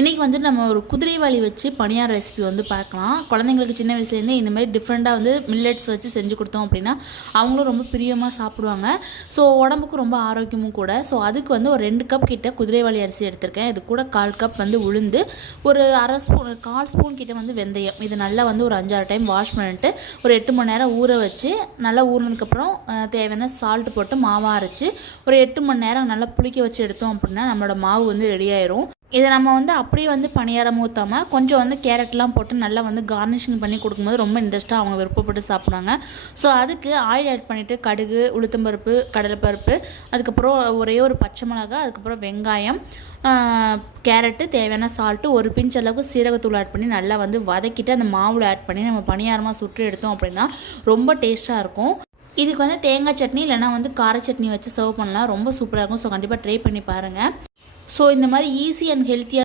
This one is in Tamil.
இன்றைக்கி வந்து நம்ம ஒரு குதிரைவாலி வச்சு பணியார ரெசிபி வந்து பார்க்கலாம். குழந்தைங்களுக்கு சின்ன வயசுலேருந்தே இந்த மாதிரி டிஃப்ரெண்ட்டாக வந்து மில்லட்ஸ் வச்சு செஞ்சு கொடுத்தோம் அப்படின்னா அவங்களும் ரொம்ப பிரியமாக சாப்பிடுவாங்க. ஸோ உடம்புக்கு ரொம்ப ஆரோக்கியமும் கூட. ஸோ அதுக்கு வந்து ஒரு 2 கப் கிட்ட குதிரைவாலி அரிசி எடுத்திருக்கேன். இது கூட 1/4 கப் வந்து உளுந்து, ஒரு 1/2 ஸ்பூன் 1/4 ஸ்பூன் கிட்ட வந்து வெந்தயம். இது நல்லா வந்து ஒரு 5-6 டைம் வாஷ் பண்ணிட்டு ஒரு 8 மணி நேரம் ஊற வச்சு, நல்லா ஊறினதுக்கப்புறம் தேவையான சால்ட் போட்டு மாவாக அரைச்சி ஒரு 8 மணி நேரம் நல்லா புளிக்க வச்சு எடுத்தோம் அப்படின்னா நம்மளோட மாவு வந்து ரெடி ஆயிரும். இதை நம்ம வந்து அப்படியே வந்து பணியாரம் ஊற்றாமல் கொஞ்சம் வந்து கேரட்லாம் போட்டு நல்லா வந்து கார்னிஷிங் பண்ணி கொடுக்கும்போது ரொம்ப இன்ட்ரெஸ்ட்டாக அவங்க விருப்பப்பட்டு சாப்பிடுவாங்க. ஸோ அதுக்கு ஆயில் ஆட் பண்ணிவிட்டு கடுகு, உளுத்தம்பருப்பு, கடலைப்பருப்பு, அதுக்கப்புறம் ஒரே ஒரு பச்சை மிளகாய், அதுக்கப்புறம் வெங்காயம், கேரட்டு, தேவையான சால்ட்டு, ஒரு பிஞ்ச் அளவுக்கு சீரகத்தூள் ஆட் பண்ணி நல்லா வந்து வதக்கிட்டு அந்த மாவில் ஆட் பண்ணி நம்ம பணியாரமாக சுட்டு எடுத்தோம் அப்படின்னா ரொம்ப டேஸ்ட்டாக இருக்கும். இதுக்கு வந்து தேங்காய் சட்னி இல்லைனா வந்து கார சட்னி வச்சு சர்வ் பண்ணலாம். ரொம்ப சூப்பராக இருக்கும். ஸோ கண்டிப்பாக ட்ரை பண்ணி பாருங்கள். ஸோ இந்த மாதிரி ஈஸி அண்ட் ஹெல்த்தியாக